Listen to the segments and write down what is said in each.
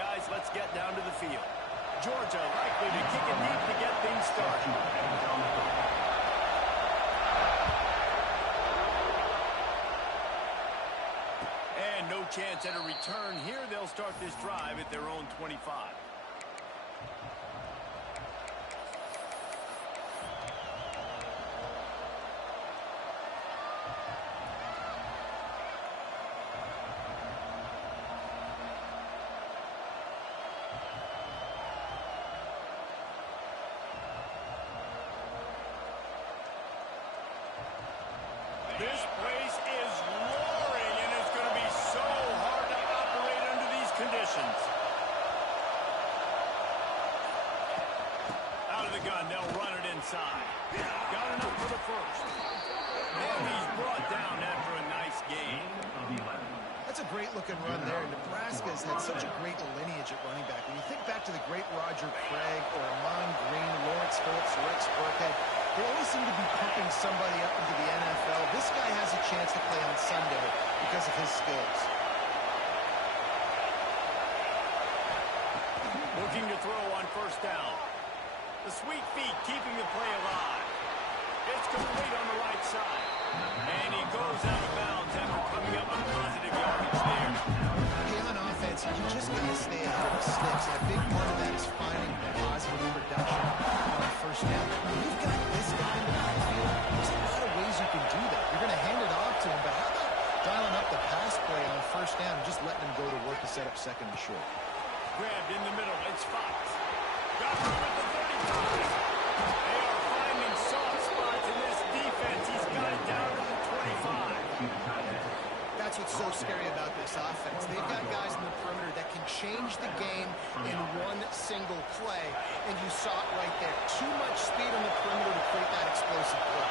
guys, let's get down to the field. Georgia likely to kick it deep to get things started. And no chance at a return here. They'll start this drive at their own 25. This place is roaring, and it's going to be so hard to operate under these conditions. Out of the gun, they'll run it inside. Got enough for the first. And he's brought down after a nice gain. That's a great-looking run there. Nebraska has had such a great lineage at running back. When you think back to the great Roger Craig or Amon Green, Lawrence Phillips, Rex Burkhead, they always seem to be pumping somebody up into the NFL. This guy has a chance to play on Sunday because of his skills. Looking to throw on first down. The sweet feet keeping the play alive. It's complete on the right side. And he goes out of bounds after coming up on positive yardage there. Hey, on offense, you just got to stay ahead of the sticks. And a big part of that is finding positive production on first down. When you've got this guy in the backfield, there's a lot of ways you can do that. You're going to hand it off to him, but how about dialing up the pass play on first down and just letting him go to work to set up second and short? Grabbed in the middle. It's Fox. Got room at the 35. They are finding soft spots in this defense. He's got it down to the 25. That's what's so scary about this offense. They've got guys in the perimeter that can change the game in one single play, and you saw it right there. Too much speed on the perimeter to create that explosive play.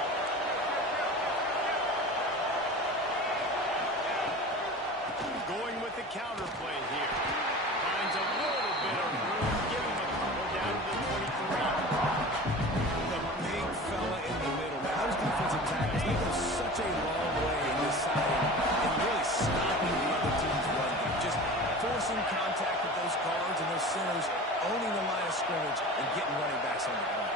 Going with the counter play here. Finds a little bit of room, giving him a couple down to the 23. The big fella in the middle. Now, those defensive tackles, they go such a long way in this side and really stopping the other team's run game. Just forcing contact with those guards and those centers, owning the line of scrimmage, and getting running backs on the ground.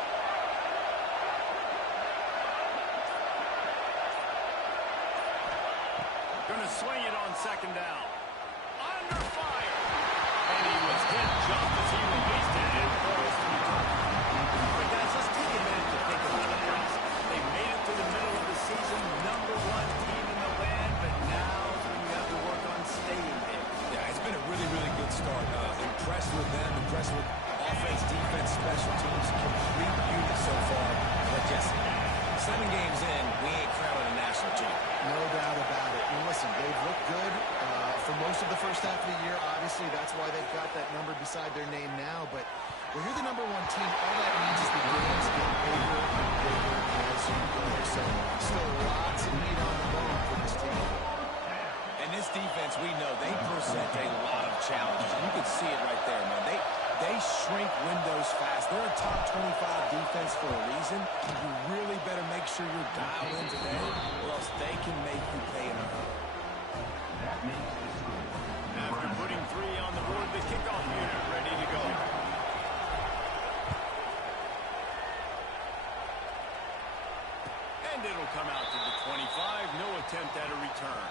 Gonna swing it on second down. Under fire. And he was hit just as he released it and falls to the top. All right, guys, let's take a minute to think about the process. They made it to the middle of the season, #1 team in the land, but now we have to work on staying there. Yeah, it's been a really, really good start. Impressed with them, impressed with offense, defense, special teams, complete unit so far. But just 7 games in, we ain't crowning a national champ. No doubt about it. And listen, they've looked good for most of the first half of the year. Obviously, that's why they've got that number beside their name now. But when you're the #1 team, all that means is the games get bigger and bigger as you go. So still lots of meat on the bone for this team. And this defense, we know, they present a lot of challenges. You can see it right there, man. They shrink windows fast. They're a top 25 defense for a reason. You really better make sure you're dialed in today, or else they can make you pay in a hurry. After putting 3 on the board, the kickoff unit ready to go. And it'll come out to the 25. No attempt at a return.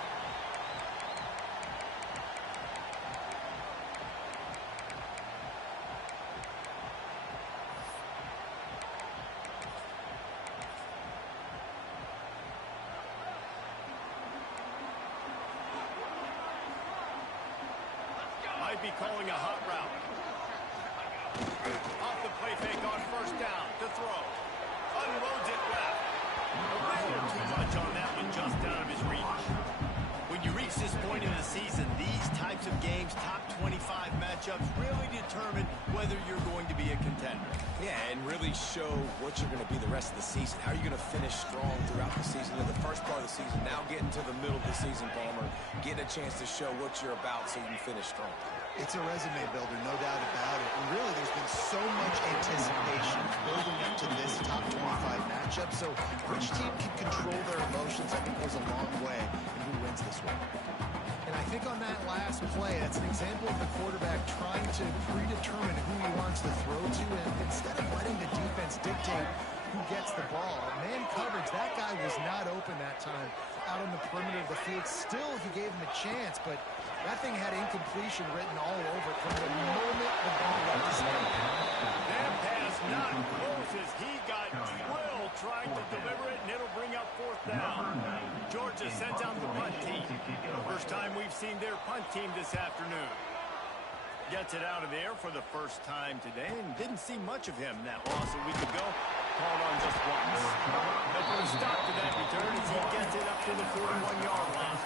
Might be calling a hot route. Off the play fake on first down to throw. Unloads it left. A little too much on that one, just out of his reach. When you reach this point in the season, these types of games, top 25 matchups, really determine whether you're going to be a contender. Yeah, and really show what you're going to be the rest of the season. How are you going to finish strong throughout the season? In the first part of the season, now getting to the middle of the season, Palmer, getting a chance to show what you're about so you can finish strong. It's a resume builder, no doubt about it. And really, there's been so much anticipation building up to this top 25 matchup. So which team can control their emotions, I think, goes a long way in who wins this one. And And I think on that last play, that's an example of the quarterback trying to predetermine who he wants to throw to, and instead of letting the defense dictate who gets the ball. Man coverage, that guy was not open that time out on the perimeter of the field. Still, he gave him a chance, but that thing had incompletion written all over it from the moment the ball left his hand. That pass not close as he got drilled trying to deliver it, and it'll bring up fourth down. Georgia sends out the punt team. First time we've seen their punt team this afternoon. Gets it out of there for the first time today, and didn't see much of him that loss a week ago. Called on just once. They'll put a stop to that return as he gets it up to the 41-yard line.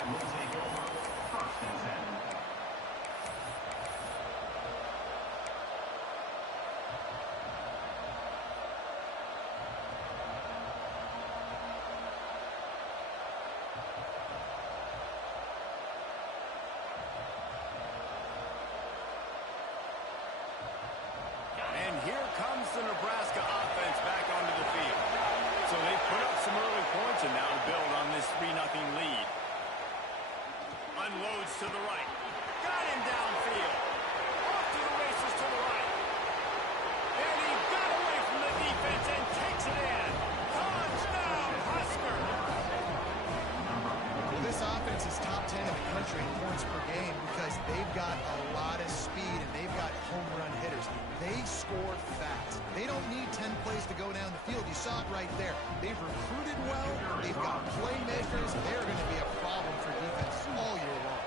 Here comes the Nebraska offense back onto the field. So they put up some early points and now to build on this 3-0 lead. Unloads to the right. Got him downfield. Off to the races to the right. And he got away from the defense and takes it in. Touchdown, Husker! Well, this offense is top 10 in the country in points per game because they've got a lot of speed and they've got home run hitters. They score fast. They don't need 10 plays to go down the field. You saw it right there. They've recruited well. They've got playmakers. They're going to be a problem for defense all year long.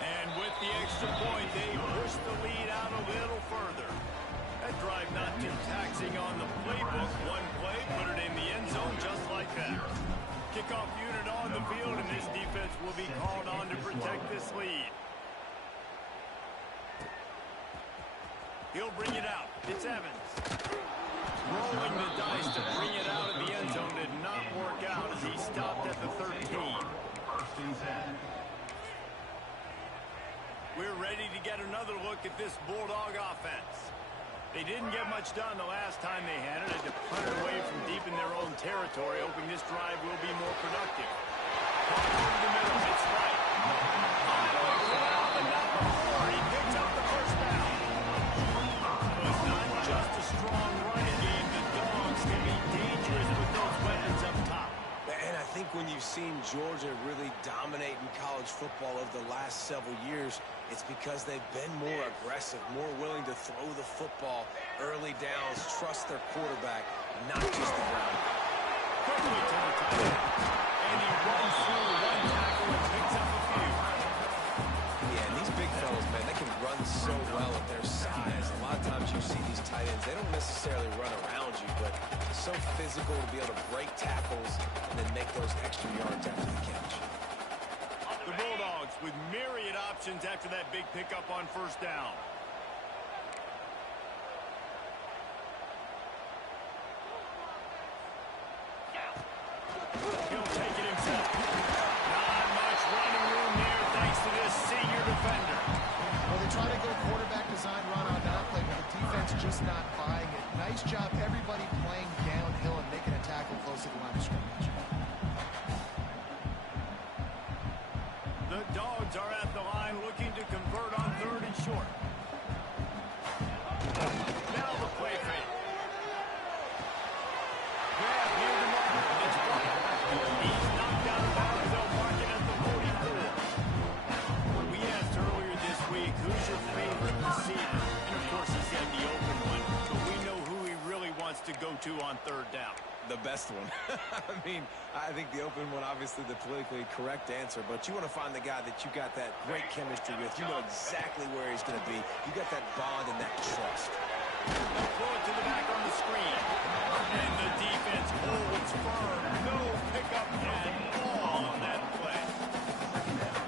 And with the extra point, they push the lead out a little further. That drive not too taxing on the playbook. One play, put it in the end zone just like that. Kickoff unit on the field, and this defense will be called on to protect this lead. He'll bring it out. It's Evans. Rolling the dice to bring it out of the end zone did not work out as he stopped at the 13. We're ready to get another look at this Bulldog offense. They didn't get much done the last time they had it. Had to punt it away from deep in their own territory, hoping this drive will be more productive. Over the middle, it's right. All the way to out, but not before. He picks up the first down. It's not just a strong running game. The Dogs can be dangerous with those weapons up top. And I think when you've seen Georgia really dominate in college football over the last several years, it's because they've been more aggressive, more willing to throw the football early downs, trust their quarterback, not just the ground. Quickly to the tight end. And he runs through one tackle and picks up a few. Yeah, and these big fellas, man, they can run so well at their size. A lot of times you see these tight ends, they don't necessarily run around you, but it's so physical to be able to break tackles and then make those extra yards after the catch. The Bulldogs with myriad options after that big pickup on first down. He'll take it himself. Not much running room there thanks to this senior defender. Well, they try to go quarterback design run on that play, but the defense just not buying it. Nice job, everybody playing downhill and making a tackle close to the line of scrimmage. The Dogs are at the line looking to convert on third and short. Now the play fake. Grab near the marker. It's right. He's knocked out of bounds. They'll mark it at the 44. We asked earlier this week, who's your favorite receiver? And of course he said the open one, but we know who he really wants to go to on third down. The best one. I mean, I think the open one, obviously the politically correct answer, but you want to find the guy that you got that great chemistry with. You know exactly where he's going to be. You got that bond and that trust. They'll throw it to the back on the screen. And the defense holds firm. No pickup at all on that play.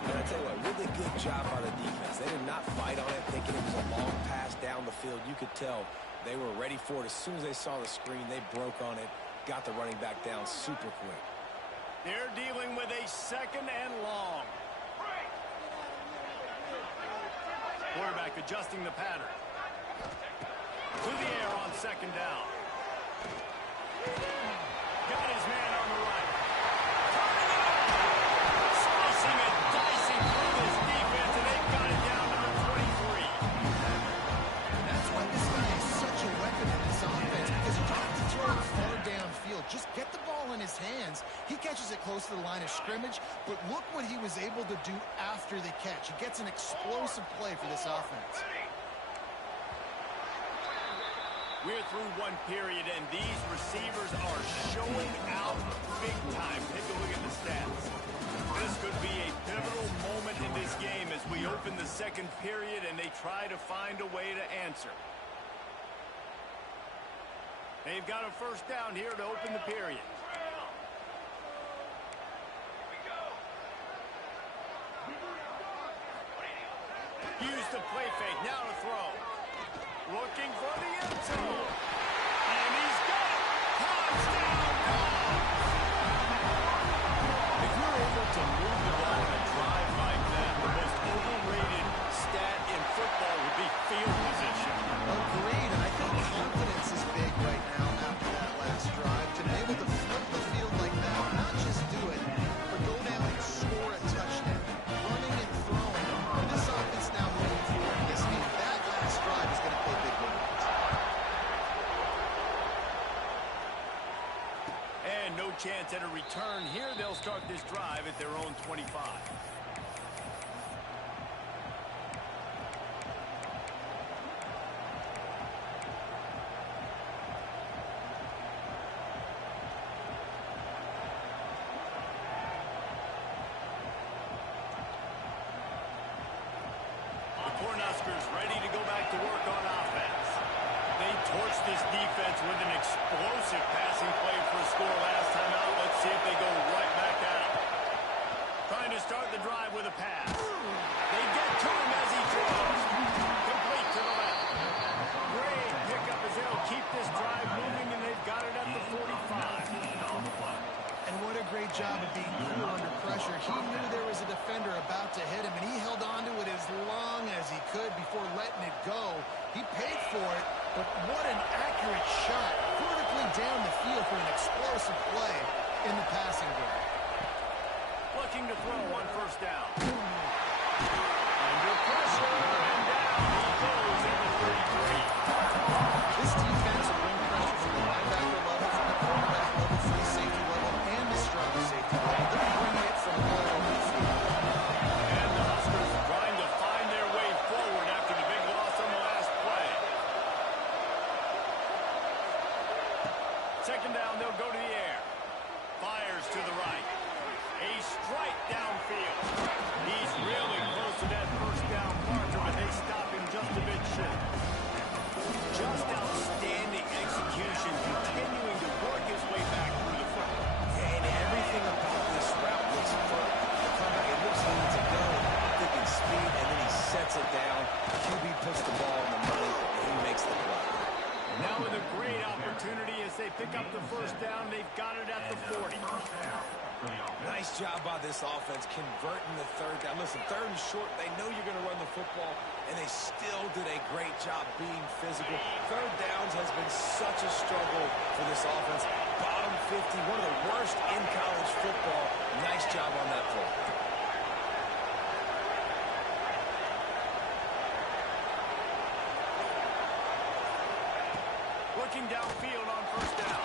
And I tell you what, really good job by the defense. They did not fight on it, thinking it was a long pass down the field. You could tell they were ready for it. As soon as they saw the screen, they broke on it. Got the running back down super quick. They're dealing with a second and long. Quarterback adjusting the pattern. To the air on second down. Got his man on the right. Turning it up. Slicing and dicing through this defense. that close to the line of scrimmage, but look what he was able to do after the catch. He gets an explosive play for this offense. We're through one period, and these receivers are showing out big time. Take a look at the stats. This could be a pivotal moment in this game as we open the second period and they try to find a way to answer. They've got a first down here to open the period. Use the play fake. Now to throw. Looking for the end zone. And he's got it. Touchdown, Dogs! If you're able to move the ball in a drive like that, the most overrated stat in football would be field position. Agreed, and I think confidence is big right now after that last drive. To be able to flip the field like that, not just do it, but go down and score a touchdown. Running and throwing. And this offense now moving forward in this game. That last drive is going to play big moments. And no chance at a return here. They'll start this drive at their own 25. Cornhuskers ready to go back to work on offense. They torched this defense with an explosive passing play for a score last time out. Let's see if they go right back at him. Trying to start the drive with a pass. They get to him as he throws. Complete to the left. Great pickup as they'll keep this drive moving, and they've got it at the 45. And what a great job of being cool under pressure. He knew there was a defender about to hit him, and he held on to it as long as he could before letting it go. He paid for it, but what an accurate shot vertically down the field for an explosive play in the passing game. Looking to throw on first down. Under pressure, and down he goes at the 33. This defense will bring pressure from the linebacker level, from the quarterback level, from the safety level, and the strong safety level. They're bringing it from all over the field. And the Huskers trying to find their way forward after the big loss on the last play. Second down, they'll go to the air. Fires to the right. A strike downfield. He's really close to that first down marker, but they stop him just a bit short. Just outstanding execution, continuing to work his way back through the football. And everything about this route looks perfect. The comeback, it looks like to go, thinking speed, and then he sets it down. QB puts the ball in the money, and he makes the play. Now with a great opportunity as they pick up the first down, they've got it at the 40. Nice job by this offense converting the third down. Listen, third and short, they know you're going to run the football, and they still did a great job being physical. Third downs has been such a struggle for this offense. Bottom 50, one of the worst in college football. Nice job on that play. Looking downfield on first down.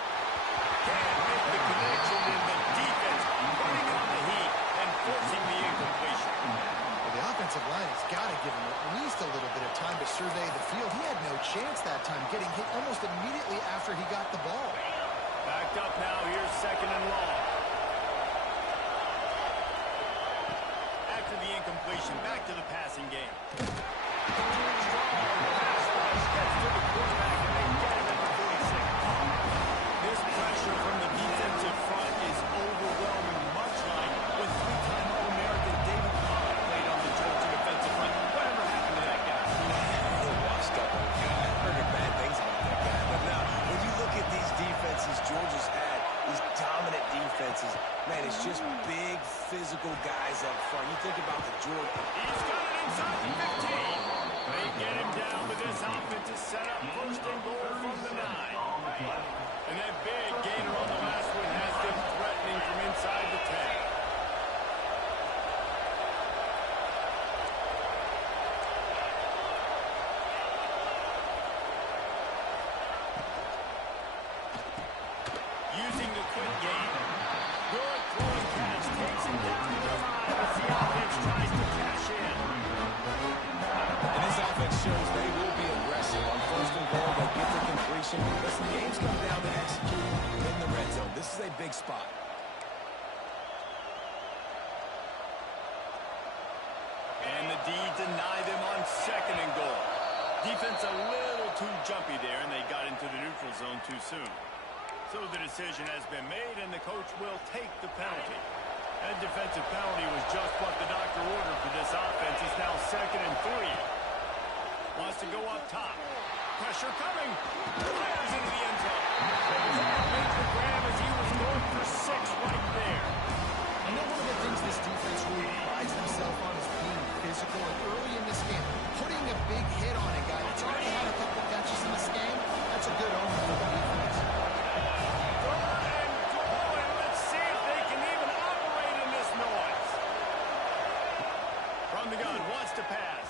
Can't make the connection, and the defense running on the heat and forcing the incompletion. Well, the offensive line has got to give him at least a little bit of time to survey the field. He had no chance that time, getting hit almost immediately after he got the ball. Backed up now, here's second and long. After the incompletion, back to the passing game. Strong pass rush gets to the quarterback, and they get him at the 46. This pressure from the defensive front is overwhelming, much like when three-time All-American David Pollock played on the Georgia defensive front. Whatever happened to that guy? He washed up. I've heard bad things about that guy. But now, when you look at these defenses Georgia's had, these dominant defenses, man, it's just big, physical guys up front. You think about the Georgia. He's got it inside the 15. They get him down, but this offense is set up first and goal from the 9. And that big gainer on the last one has them threatening from inside the 10. Using the quick game. Good throwing big spot. And the D denied them on 2nd and goal. Defense a little too jumpy there, and they got into the neutral zone too soon. So the decision has been made, and the coach will take the penalty. That defensive penalty was just what the doctor ordered for this offense. It's now 2nd and 3. Wants to go up top. Pressure coming. Fires into the end zone. Makes the grab as he was going for 6 right there. I know one of the things this defense really prides themselves on is being physical. And early in this game, putting a big hit on a guy that's already had a couple catches in this game, that's a good omen for the defense. Let's see if they can even operate in this noise. From the gun, wants to pass.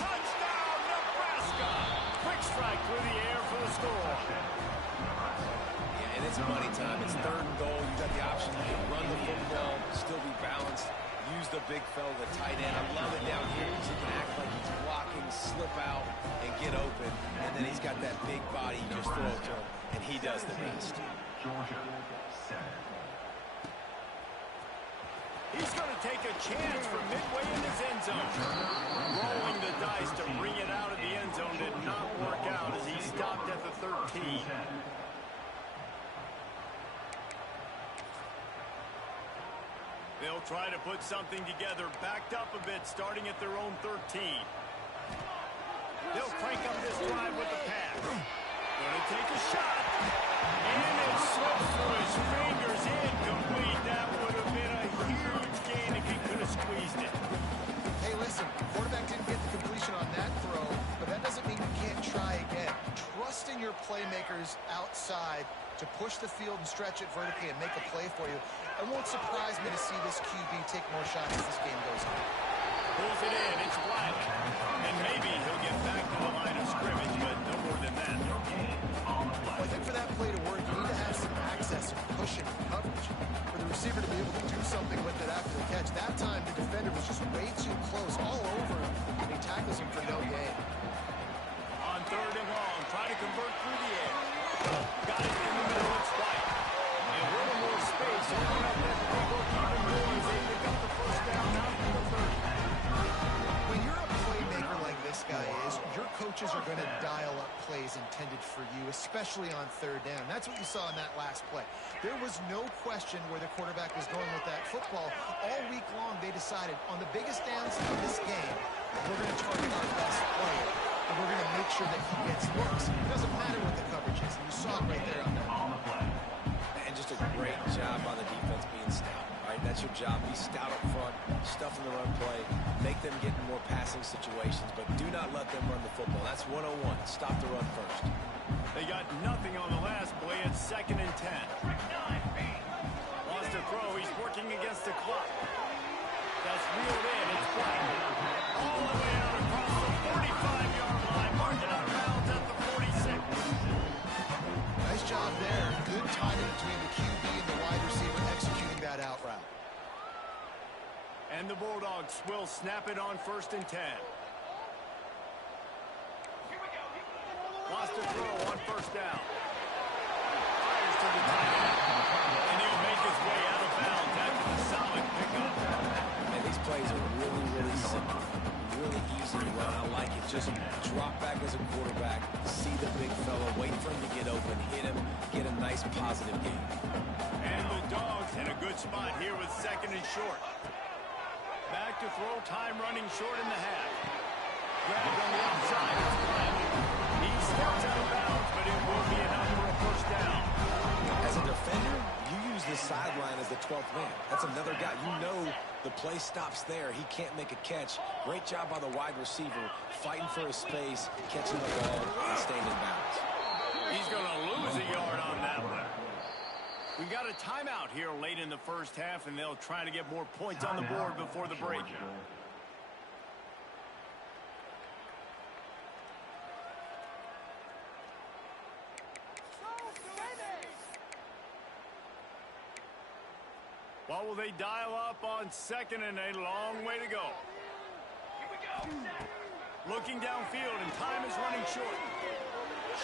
Touchdown, Nebraska! Quick strike through the air for the score. Yeah, and it's money time. It's 3rd and goal. You got the option to run the football, still be balanced, use the big fella, the tight end. I love it down here because he can act like he's blocking, slip out, and get open. And then he's got that big body you just throw to him, and he does the rest. He's going to take a chance from midway in his end zone. Rolling the dice to bring it out of the end zone did not work out as he stopped at the 13. They'll try to put something together, backed up a bit, starting at their own 13. They'll crank up this drive with the pass. Going to take a shot. And it slips through his fingers, incomplete. That would have been a huge gain if he could have squeezed it. Hey, listen, quarterback didn't get the completion on that throw, but that doesn't mean you can't try again. Trust in your playmakers outside to push the field and stretch it vertically and make a play for you. It won't surprise me to see this QB take more shots as this game goes on. Pulls it in, it's Black. And maybe he'll get back to the line of scrimmage, but no more than that. Well, I think for that play to work, you need to have some access, pushing, coverage. For the receiver to be able to do something with it after the catch. That time, the defender was just way too close, all over him, and he tackles him for no gain. On 3rd and long, try to convert through the air. Got it in the middle, it's White. And a little more space, open up that playbook even more as they pick up the 1st down out to the 30. When you're a playmaker like this guy is, your coaches are going to dial up plays intended for you, especially on 3rd down. That's what you saw in that last play. There was no question where the quarterback was going with that football. All week long, they decided on the biggest downs in this game, we're going to target our best player, and we're going to make sure that he gets looks. It doesn't matter what the coverage is, and you saw it right there on that. And just a great job by the defense being stout, right? That's your job. Be stout up front, stuff in the run play, make them get in more passing situations, but do not let them run the football. That's 101. Stop the run first. They got nothing on the last play. It's 2nd and 10. Wants to throw. He's working against the clock. That's reeled in. It's Black. All the way out across the 45-yard line. Marking out of bounds at the 46. Nice job there. Good timing between the QB and the wide receiver executing that out route. And the Bulldogs will snap it on 1st and 10. Wants to throw on 1st down. Fires to the tight end. And he'll make his way out of bounds after the solid pickup. And these plays are really, really simple. Really easy to run. I like it. Just drop back as a quarterback, see the big fella, wait for him to get open, hit him, get a nice positive gain. And the Dogs in a good spot here with 2nd and short. Back to throw, time running short in the half. Grabbed on the outside, it's Black. He steps out of bounds, but it will be enough for a 1st down. As a defender, you use the sideline as the 12th man. That's another guy. You know the play stops there. He can't make a catch. Great job by the wide receiver, fighting for his space, catching the ball, and staying in bounds. He's going to lose a yard on that one. We got a timeout here late in the 1st half, and they'll try to get more points on the board before the break. What will they dial up on 2nd and a long way to go? Looking downfield, and time is running short.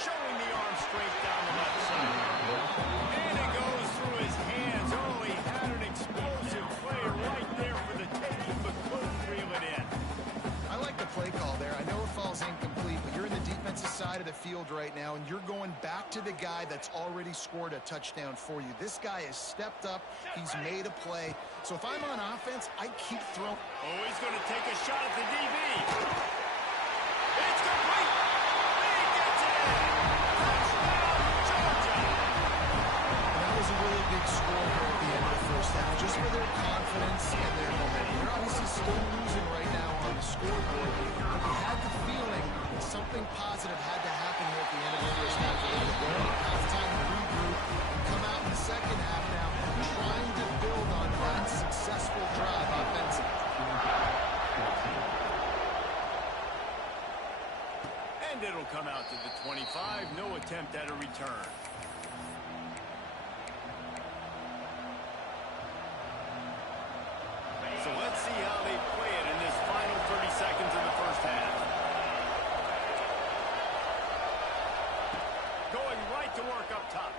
Showing the arm strength down the left side. And it goes through side of the field right now, and you're going back to the guy that's already scored a touchdown for you. This guy has stepped up. He's made a play. So if I'm on offense, I keep throwing. Oh, he's going to take a shot at the DB. It's complete. He gets it in. Touchdown, Georgia. And that was a really big score here at the end of the first half, just for their confidence and their momentum. They're obviously still losing right now on the scoreboard, but they had the feeling that something positive had to happen here at the end of the first half. They're going to go at halftime, regroup, and come out in the second half now, trying to build on that successful drive offensively. And it'll come out to the 25. No attempt at a return. So let's see how they play it in this final 30 seconds of the first half. Going right to work up top.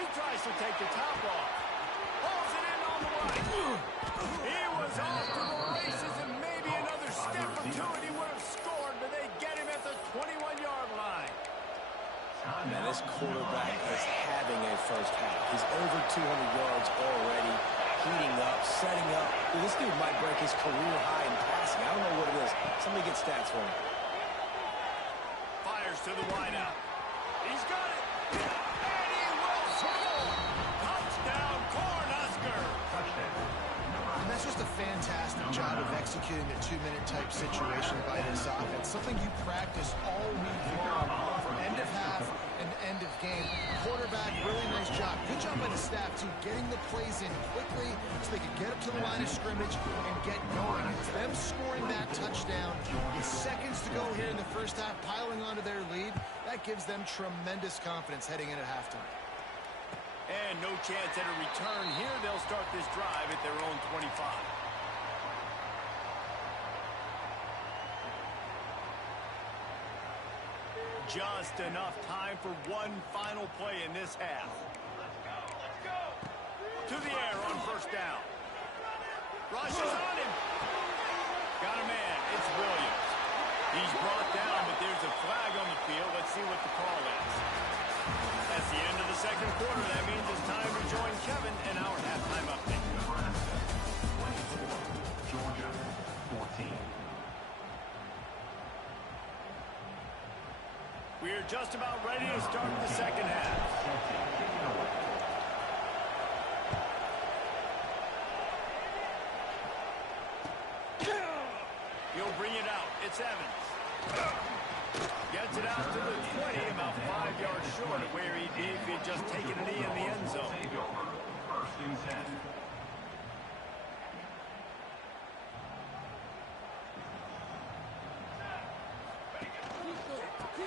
He tries to take the top off. Pulls it in on the right. He was off to the races, and maybe another step or two and he would have scored, but they get him at the 21-yard line. Man, this quarterback is having a first half. He's over 200 yards already, heating up, setting up. Dude, this dude might break his career high in passing. I don't know what it is. Somebody get stats for him. Fires to the wideout. He's got it. And he will score. Touchdown, Cornhusker. And that's just a fantastic job of executing the two-minute type situation by this offense. Something you practice all week long from end of half and end of game. Quarterback, really nice job. Good job by the staff, too, getting the plays in quickly so they could get up to the line of scrimmage and get going. It's them scoring that touchdown with seconds to go here in the first half, piling onto their lead. That gives them tremendous confidence heading in at halftime. And no chance at a return here. They'll start this drive at their own 25. Just enough time for one final play in this half. To the air on first down. Rush is on him. Got a man. It's Williams. He's brought down, but there's a flag on the field. Let's see what the call is. That's the end of the second quarter. That means it's time to join Kevin in our halftime update. Georgia 14. We're just about ready to start the second half. He'll bring it out. It's Evans. Gets it out to the 20, about 5 yards short of where he'd be if he'd just taken a knee in the end zone. First and 10.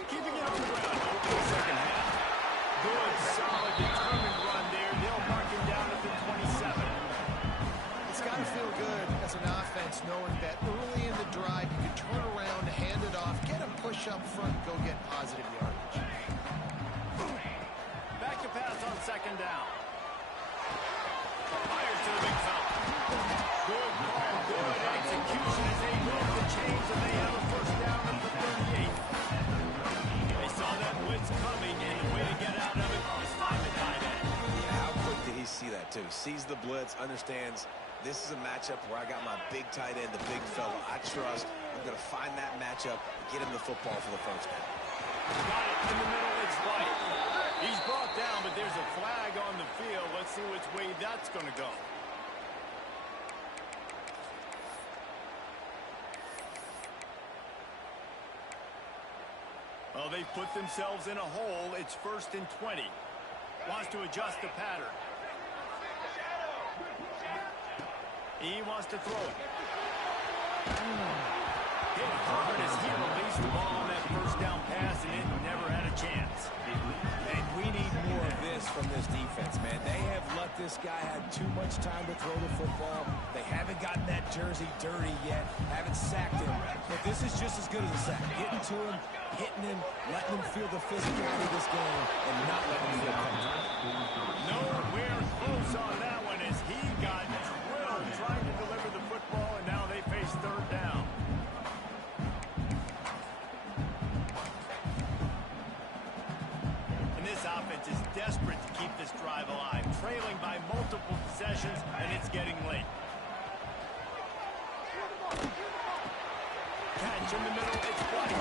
Keeping it on the ground over the second half. Good, solid, determined run there. They'll mark him down at the 27. It's got to feel good as an offense knowing that early in the drive you can turn around, hand it off, get a push up front, and go get positive yardage. Back to pass on second down. Fires to the big fella. Good call, good execution as they move the chains and they have a first down at the 38. They saw that blitz coming and the way to get out of it is find the tight end. Yeah, how quick did he see that, too? Sees the blitz, understands this is a matchup where I got my big tight end, the big fella I trust. I'm going to find that matchup, get him the football for the first down. Got it in the middle, it's White. He's brought down, but there's a flag on the field. Let's see which way that's going to go. Well, they put themselves in a hole. It's first and 20. Wants to adjust the pattern. He wants to throw it. Hit hard as he released the ball on that first down pass, and it never had a chance. And we need more of this from this defense, man. They have let this guy have too much time to throw the football. They haven't gotten that jersey dirty yet, haven't sacked him. But this is just as good as a sack. Getting to him, hitting him, letting him feel the physicality of this game, and not letting him feel comfortable. Nowhere close on that one as he got drilled trying to deliver the football, and now they face third down. offense is desperate to keep this drive alive, trailing by multiple possessions, and it's getting late. Catch in the middle, it's White.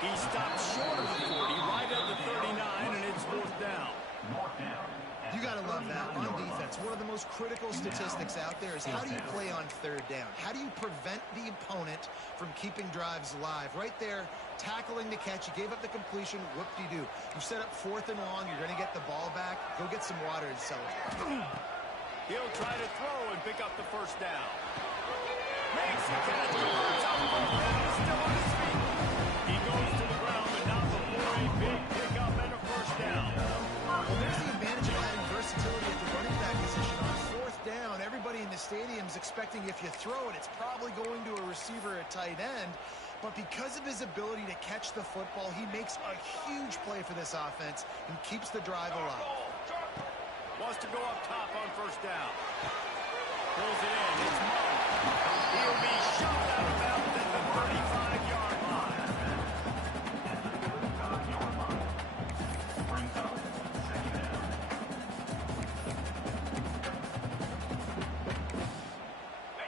He stopped short of the 40, right at the 39, and it's fourth down. You got to love that on defense. One of the most critical statistics out there is how do you play on third down? How do you prevent the opponent from keeping drives alive? Right there, tackling the catch. You gave up the completion. Whoop-de-doo. You set up fourth and long. You're going to get the ball back. Go get some water and celebrate. He'll try to throw and pick up the first down. Makes the catch. Converts on fourth down. Is still on his feet. He goes to the ground, but not before a big pickup and a first down. Well, there's the advantage of having versatility at the running back position. On fourth down, everybody in the stadium is expecting if you throw it, it's probably going to a receiver or tight end. But because of his ability to catch the football, he makes a huge play for this offense and keeps the drive alive. Wants to go up top on first down. Pulls it in. It's Moe. He'll be shoved out of bounds at the 35-yard line.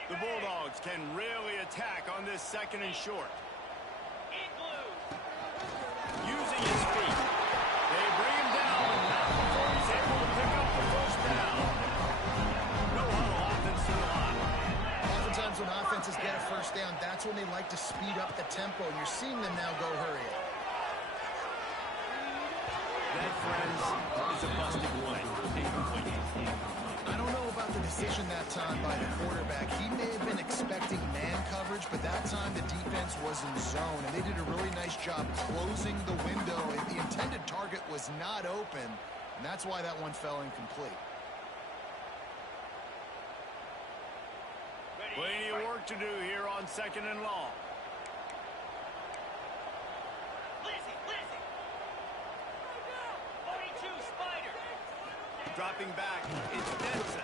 The Bulldogs can really attack on this second and short. Using his feet. They bring him down, but not before he's able to pick up the first down. No huddle offense to the line. Oftentimes when offenses get a first down, that's when they like to speed up the tempo, and you're seeing them now go hurry it. That, friends, is a busted play. Incomplete. I don't know about the decision that time by the quarterback. He may have been expecting man coverage, but that time the defense was in zone, and they did a really nice job closing the window. The intended target was not open, and that's why that one fell incomplete. Plenty of work to do here on second and long. Dropping back, it's Denson.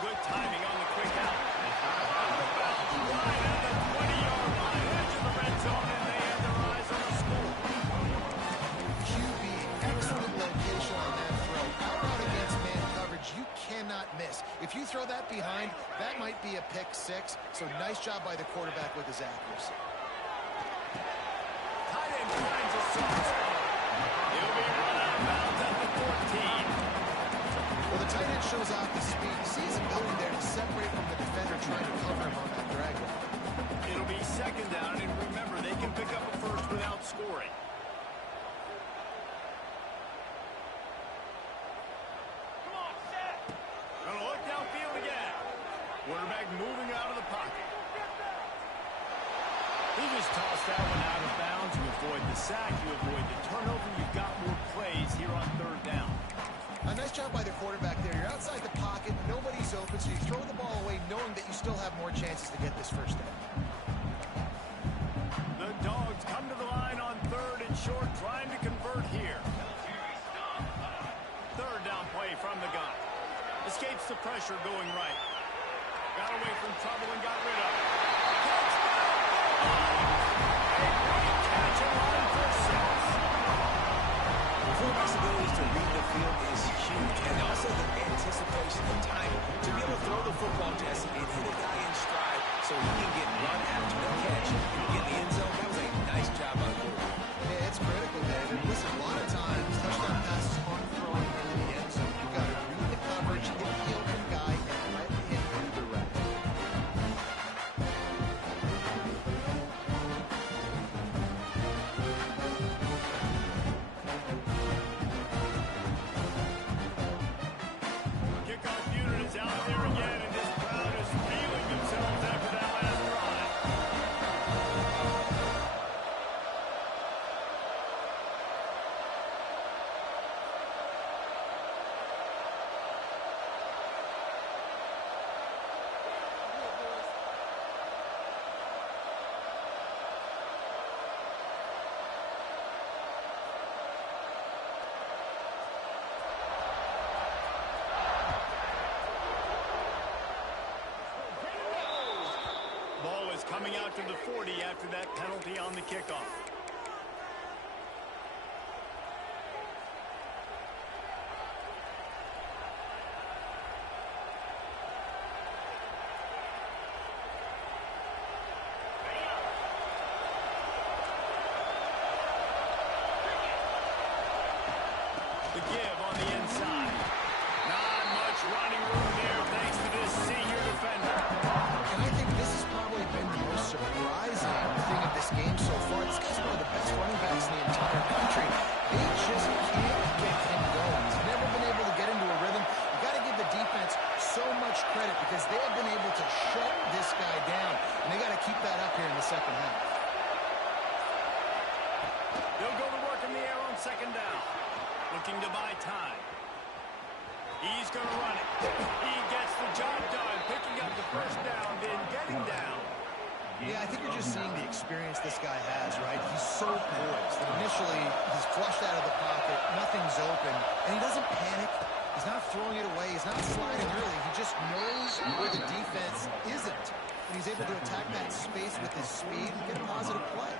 Good timing on the quick out. Out of bounds, right at the 20-yard line, edge of the red zone, and they have their eyes on the score. QB, excellent location on that throw. Out route against man coverage, you cannot miss. If you throw that behind, that might be a pick six. So nice job by the quarterback with his accuracy. Tight end finds a soft spot. He'll be run out of bounds at the 14. Well, the tight end shows off the speed. You see his ability there to separate from the defender trying to cover him on that drag route. It'll be second down, and remember, they can pick up a first without scoring. Come on, set. Gonna look downfield again. Quarterback moving out of the pocket. He just tossed that one out of bounds. You avoid the sack, you avoid the turnover. You've got more plays here on third down. A nice job by the quarterback there. You're outside the pocket, nobody's open, so you throw the ball away knowing that you still have more chances to get this first down. The Dogs come to the line on third and short, trying to convert here. Third down play from the gun. Escapes the pressure going right. Got away from trouble and got rid of it. A great catch and run for six. Quarterback's ability to read the field is huge, and also the anticipation and timing to be able to throw the football, Jesse, and hit a guy in stride so he can get run after the catch and get in the end zone. That was a nice job by the quarterback. Yeah, it's critical, David. Listen, a lot of times, touchdown passes aren't thrown into the end zone. You've got to read the coverage, hit the open guy, and let him do the rest. Kickoff unit is out there again, and this crowd is feeling themselves after that last drive. Ball is coming out to the 40 after that penalty on the kickoff. to give on the inside. Not much running room there thanks to this senior defender. And I think this has probably been the most surprising thing of this game so far. This guy's one of the best running backs in the entire country. They just can't get him going. He's never been able to get into a rhythm. You got to give the defense so much credit because they have been able to shut this guy down. And they got to keep that up here in the second half. They'll go to work in the air on second down. Looking to buy time. He's going to run it. He gets the job done, picking up the first down, then getting down. Yeah, I think you're just seeing the experience this guy has, right? He's so poised. And initially, he's flushed out of the pocket. Nothing's open. And he doesn't panic. He's not throwing it away. He's not sliding early. He just knows where the defense isn't. And he's able to attack that space with his speed and get a positive play.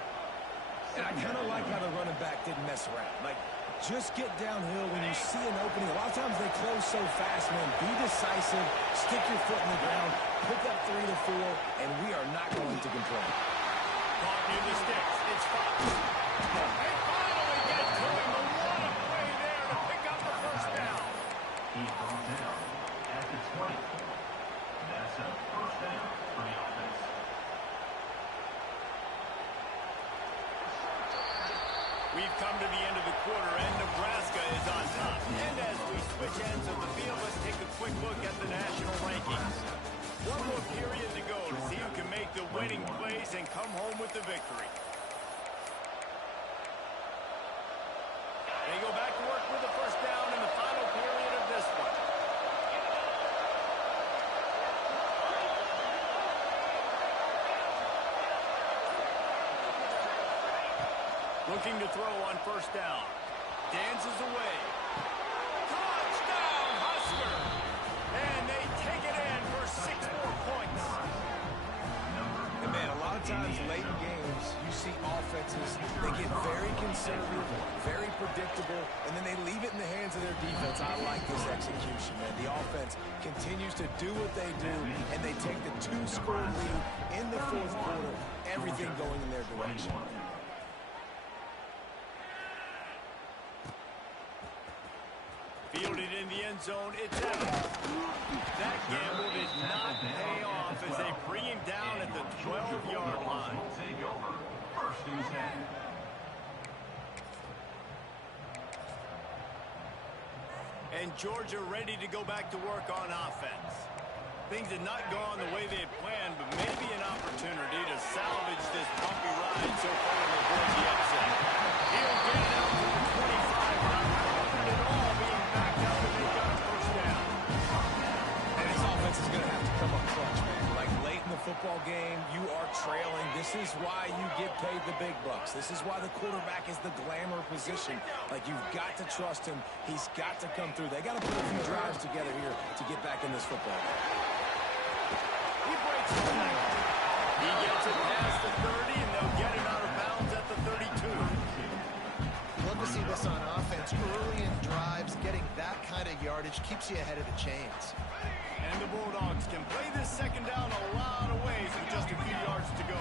And I kind of like how the running back didn't mess around. Like, just get downhill when you see an opening. A lot of times they close so fast, man. Be decisive, stick your foot in the ground, pick up 3 to 4, and we are not going to complain. Caught near the sticks. It's Fox. They finally get to him. A lot of play there to pick up the first down. He goes down at the 20. That's a first down for the offense. We've come to the end of the quarter, and Nebraska is on top. And as we switch ends of the field, let's take a quick look at the national rankings. One more period to go to see who can make the winning plays and come home with the victory. They go back to work with the first down in the final period of this one. Looking to throw on first down. Dances away. Touchdown, Husker! And they take it in for 6 more points. And man, a lot of times late in games, you see offenses, they get very conservative, very predictable, and then they leave it in the hands of their defense. I like this execution, man. The offense continues to do what they do, and they take the 2-score lead in the fourth quarter, everything going in their direction. Fielded in the end zone, it's Evans. That gamble did not pay off as they bring him down at the 12-yard line. Will take over. First and 10. And Georgia ready to go back to work on offense. Things had not gone the way they had planned, but maybe an opportunity to salvage this bumpy ride so far and avoid the upset. He'll get it out to the 25, not covered at all, being backed out, and they got a first down. And this offense is going to have to come up clutch, man. Like late in the football game, you are trailing. This is why you get paid the big bucks. This is why the quarterback is the glamour position. Like, you've got to trust him. He's got to come through. They got to put a few drives together here to get back in this football game. He breaks the line. He gets it past the 30, and they'll get him out of bounds at the 32. Love to see this on offense. Early in drives, getting that kind of yardage keeps you ahead of the chains. And the Bulldogs can play this second down a lot of ways with just a few yards to go.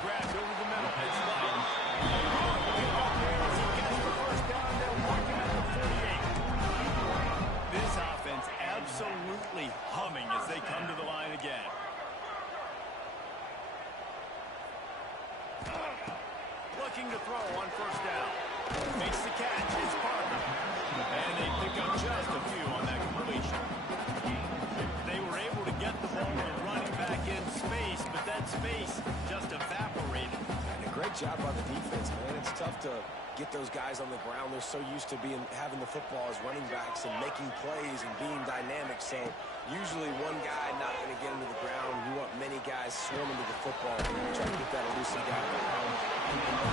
Grabbed over the middle. It's Light. Pick up here as he gets the first down. They'll mark him at the 48. This offense absolutely humming as they come to the line again. Looking to throw on first down. Makes the catch. It's Parker. And they pick up just a few on that completion. They were able to get the ball to running back in space, but that space just evaporated. And a great job by the defense, man. It's tough to get those guys on the ground. They're so used to having the football as running backs and making plays and being dynamic. So usually one guy not going to get into the ground. You want many guys swarming to the football, trying to get that elusive guy on the ground.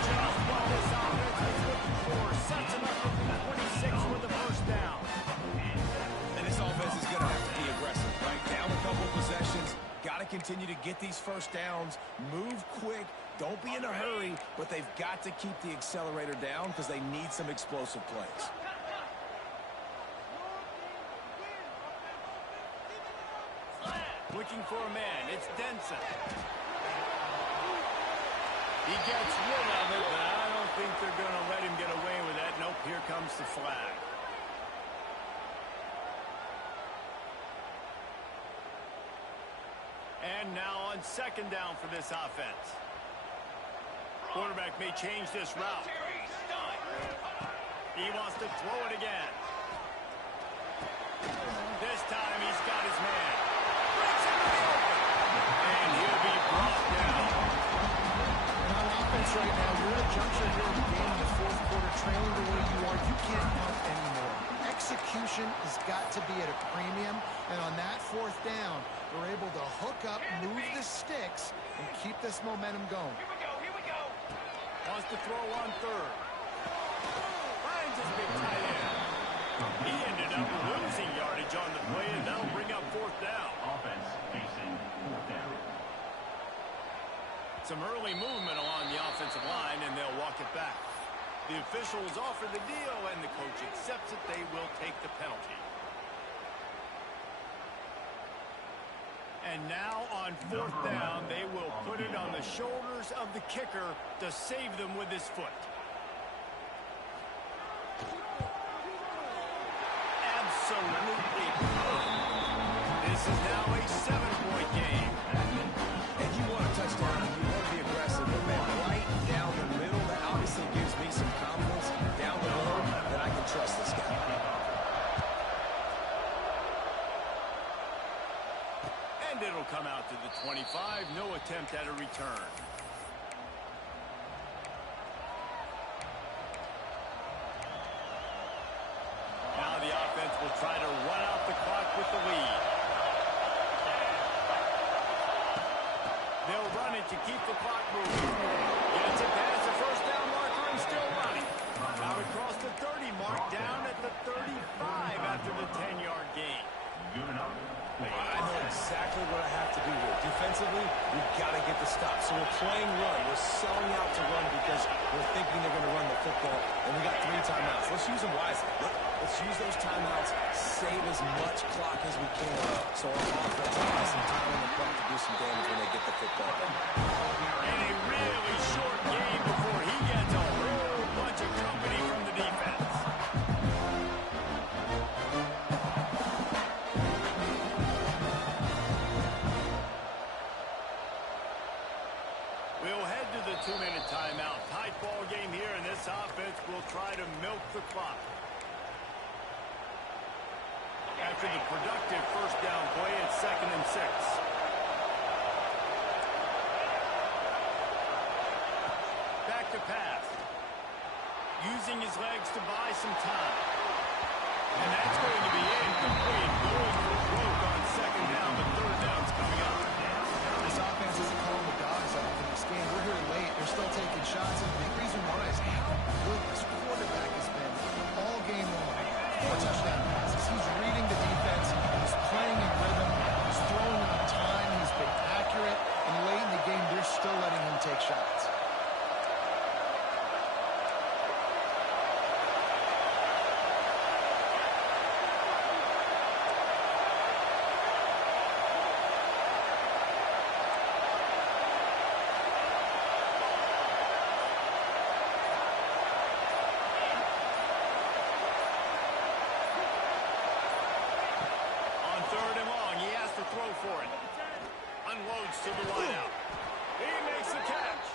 Just what this offense is looking for. Sets him up at the 26 with the first down. And this offense is going to have to be aggressive, right? Down a couple possessions. Got to continue to get these first downs. Move quick. Don't be in a hurry, but they've got to keep the accelerator down because they need some explosive plays. Looking for a man. It's Denson. He gets rid of it, but I don't think they're going to let him get away with that. Nope, here comes the flag. And now on second down for this offense. Quarterback may change this route. He wants to throw it again. This time he's got his man. Breaks it wide open. And he'll be brought down. And on offense right now, you're at a juncture here in the game in the fourth quarter, trailing the way you are. You can't punt anymore. Execution has got to be at a premium. And on that fourth down, they're able to hook up, move the sticks, and keep this momentum going. Here we go. Wants to throw on third. Finds his big tight end. He ended up losing yardage on the play, and that'll bring up fourth down. Offense facing fourth down. Some early movement along the offensive line, and they'll walk it back. The officials offer the deal, and the coach accepts it. They will take the penalty. And now on fourth down, they will put it on the shoulders of the kicker to save them with his foot. Absolutely. This is now a 7-point game. And you want a touchdown, and you want to be aggressive, but man, right down the middle, that obviously gives me some confidence down the middle that I can trust this guy. And it'll come out to the 25. No attempt at a return. Now the offense will try to run out the clock with the lead. They'll run it to keep the clock moving. Gets it past the first down marker and still running. Now across the 30 mark, down at the 35 after the 10-yard gain. Good enough. I know exactly what I have to do here. Defensively, we've got to get the stop. So we're playing run. We're selling out to run because we're thinking they're going to run the football, and we got 3 timeouts. Let's use them wisely. Let's use those timeouts, save as much clock as we can, so our offense has some time on the clock to do some damage when they get the football. And a really short game before he gets a whole bunch of company from the defense. We'll head to the 2-minute timeout. Tight ball game here, and this offense will try to milk the clock. After the productive first down play, it's 2nd and 6. Back to pass. Using his legs to buy some time. And that's going to be incomplete. Going for broke on 2nd down, but 3rd down's coming up. This offense isn't calling the dogs out in this game. We're here late. They're still taking shots. And the big reason why is how good this quarterback has been all game long. 4 touchdown passes. He's reading the defense. He's playing in rhythm. He's throwing on time. He's been accurate. And late in the game, they're still letting him take shots. For it. Unloads to the wideout. He makes the catch.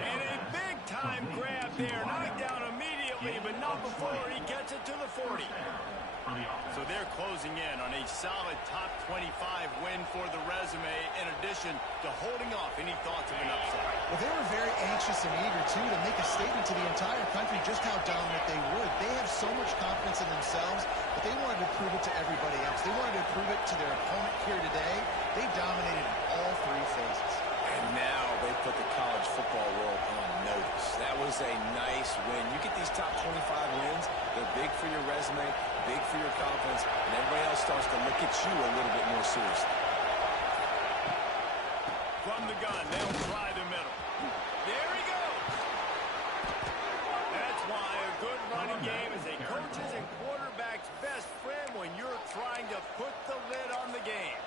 And a big-time grab there. Knocked down immediately, but not before he gets it to the 40. So they're closing in on a solid top 25 win for the resume, in addition to holding off any thoughts of an upset. Well, they were very anxious and eager, too, to make a statement to the entire country just how dominant they were. They have so much confidence in themselves, but they wanted to prove it to everybody else. They wanted to prove it to their opponent here today. They dominated all 3 phases. And now they put the college football world on notice. That was a nice win. You get these top 25 wins, they're big for your resume, big for your confidence, and everybody else starts to look at you a little bit more seriously. From the gun, they'll try the middle. There he goes. That's why a good running game is a coach's and quarterback's best friend when you're trying to put the lid on the game.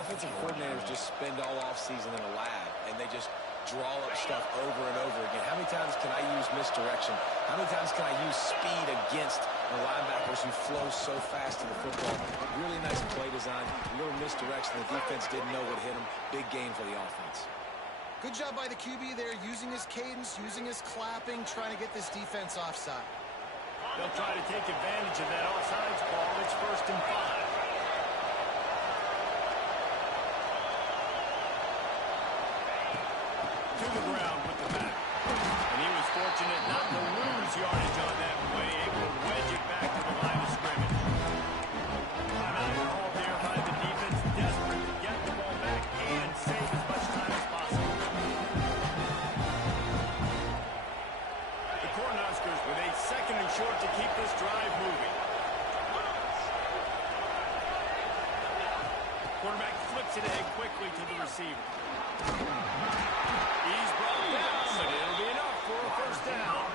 Offensive coordinators just spend all offseason in a lab, and they just draw-up stuff over and over again. How many times can I use misdirection? How many times can I use speed against the linebackers who flow so fast to the football? Really nice play design, a little misdirection. The defense didn't know what hit him. Big gain for the offense. Good job by the QB there, using his cadence, using his clapping, trying to get this defense offside. They'll try to take advantage of that offsides call. It's 1st and 5. To the ground with the back. And he was fortunate not to lose yardage on that play, able to wedge it back to the line of scrimmage. Timeout called there by the defense, desperate to get the ball back and save as much time as possible. The Cornhuskers with a 2nd and short to keep this drive moving. Quarterback flips it ahead quickly to the receiver. He's brought down, but it'll be enough for a 1st down.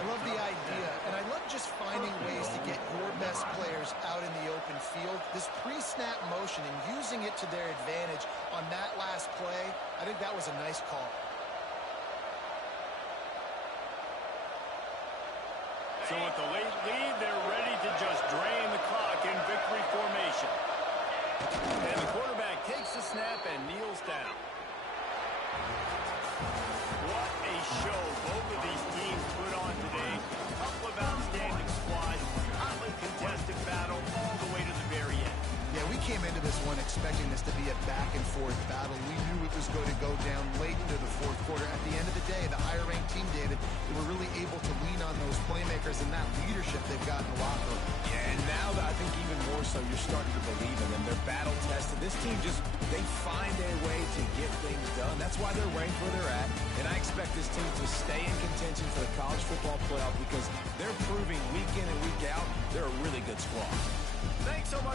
I love the idea, and I love just finding ways to get your best players out in the open field. This pre-snap motion and using it to their advantage on that last play, I think that was a nice call. So with the late lead, they're ready to just drain the clock in victory formation. And the quarterback takes the snap and kneels down. What a show both of these teams put on today. A couple of outstanding squads, hotly contested battle all the way to the very end. Yeah, we came into this one expecting this to be a back-and-forth battle. We knew it was going to go down late into the 4th quarter. At the end of the day, the higher-ranked team, David, they were really able to lean on those playmakers and that leadership they've got in the locker room. Yeah, and now I think even more so, you're starting to believe in them. They're battle-tested. This team they find a way to get things done. That's why they're ranked where they're at. And I expect this team to stay in contention for the college football playoff because they're proving week in and week out they're a really good squad. Thanks so much